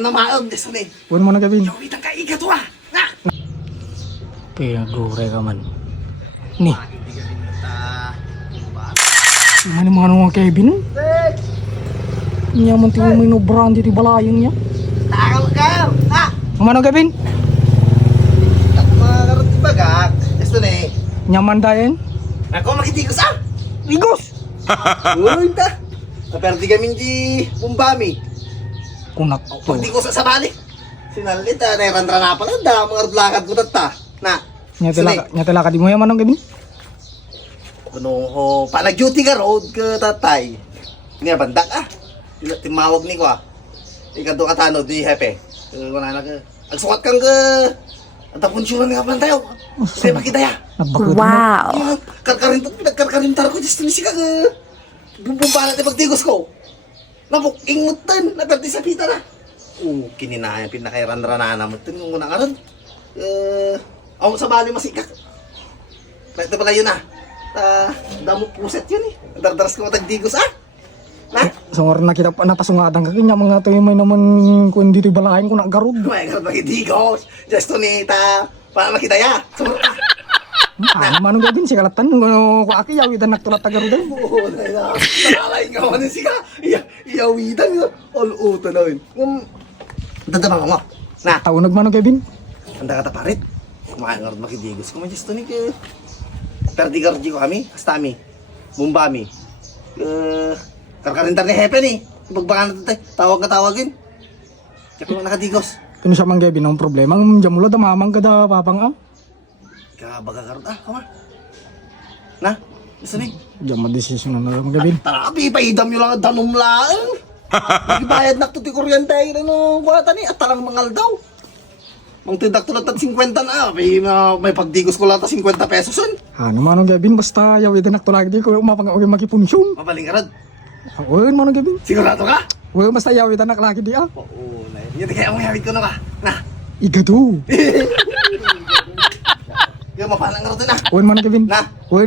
Namnamaag, desto ni. Huwag mo na gawin. Yawit ang kaiga to ah. Nga! Pinagure ka man. Ni. Ano mga nung Kevin? Niya man tiyo may no-brand dito balayong niya. Takal ka! Ha! Ano Kevin? Ako mga karot bagak. Desto ni. Nyaman dayan? Ako makitigos ah! Igos! Uy, ta! Naperdi kami di Bumbami. Kunak to. Pag di ko sa sabali. Sinalit ah, nairandra na pala. Da, mga lakad ko tata. Na. Nya tala ka di mo yaman ng Kevin? Ano ho, palag-duty ka road ka tatay. Nga bandak ah. Timawag ni ko ah. Ikaw doon katano, di hepe. Wala na ka. Agsukat kang ka. Ang tapunsyunan nga pala tayo. Kasi makidaya. Wow! Karkarintar ko, just tulisi ka ka. Bumba natin pagtigos ko. Nabuking mutan, naperti sa pita na. Kininaya, pinakairan-ranana mutan kung una ka ron. Ako sa bali masikak. Ito pala yun ah. Damo puset yun eh. Dardaras ko matagdigos ah. Na? So nga rin nakita pa napasungadan ka kanya mga tayo may naman kung dito balahin ko nagarod. May garot magigos. Just to nita. Para makidaya. Sumuro ka. Manong Kevin si kalatan ko aki yawidan naktulat tagarodan. Oo, na. Nakalain ka man siya. Iyawitan yun. All uto na yun. Dadamang mo. Na. Taunag Manong Kevin. Anda ka taparit. Kumain nga rin makidigos. Kumain just to ni ka. Perdi-gardi ko kami. Kastami. Bumbami. Karkarintar ni Hepe ni. Pagbakan natin tayo. Tawag na tawagin. Kaya kung nakadigos. Kano siya mang Kevin ang problema. Ang jamulo damamang kada papang am. Kabagagarot ah. Kama. Na. Gusto ni. Diyan madesisyon na naman Kevin. Tarapi, paidam nyo lang ang danom lang. Nagbayad na ito ti kuryente ay ano buhatan ni. At talang mangal daw. Mang tindak tulad at 50 na. May pagdigos ko lang at 50 pesos yun. Ano Manong Kevin basta yawidan naktulag di ko umapang makipunsyon. Mabaling ka rin. Uy Manong Kevin. Sigurado ka? Uy basta yawidan naklagi di ah. Oo, na yun. Hindi kaya akong hawit ko na ka. Na. Igado. Kaya mapalang ka rin na. Uy Manong Kevin. Na. Uy.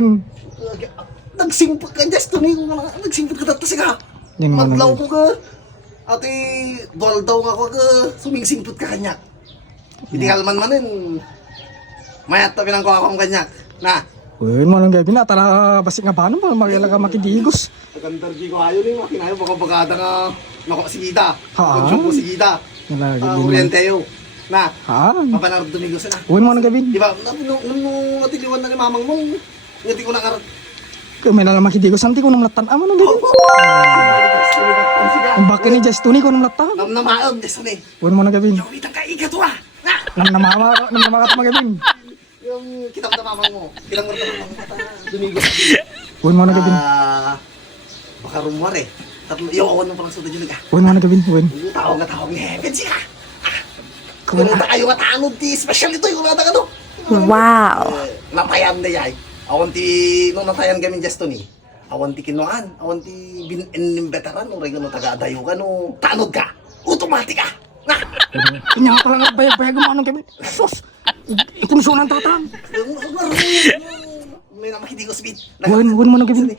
Nagsimpot ka just to ni. Nagsimpot ka dito siya. Yan Manong Maglaw Kevin. ko ka. Ate, dual daw nga ko ka. Sumingsimpot ka kanyak. Hindi kalman manin. Mayat tabi ng kuha akong kanyak. Na. Uy Manong Kevin atala basik nga paano magila ka makidigos. Agandar di ko ayaw ni. Makinayo baka bagada nga. Nako si Gita. Ha? Konsyon ko si Gita. Nalagi din. Orienteo. Na. Ha? Mapanarap dumigos na. Uy Manong Kevin. Di ba? Nung natiliwan na ni mamang mo. Ngati ko nakarat. Kaya may nalang makidigos santi ko nung latan Manong Kevin. Ang baka ni Justuni ko nung latan. Namnamaag, desto ni. Uy Manong Kevin. Yawit ang kaiga to ah. Na. Namnamaka ka Kevin. Yung kita mo na mamang mo. Kilang mo na mamang mo. Dumigos. Uy Manong Kevin. Baka rumor eh. Tatlo, yung mo palang suda dyan ka. Uy Manong Kevin. Uy. Tawag na tawag ni Heaven siya. Kung Kung na kayo matanod di special ito yung nata ka no. Wow! Napayan na yay. Awan ti, nung natayan kami just ni. Awan ti kinuan. Awan ti bin veteran. O rin taga-adayo ka no. Tanod ka. Automatic ka. Na. Kanya ka lang bayag-bayag mo Manong Kevin. Sus! Ipunsyon ang tatang. May namakiti ko speed. Uy Manong Kevin.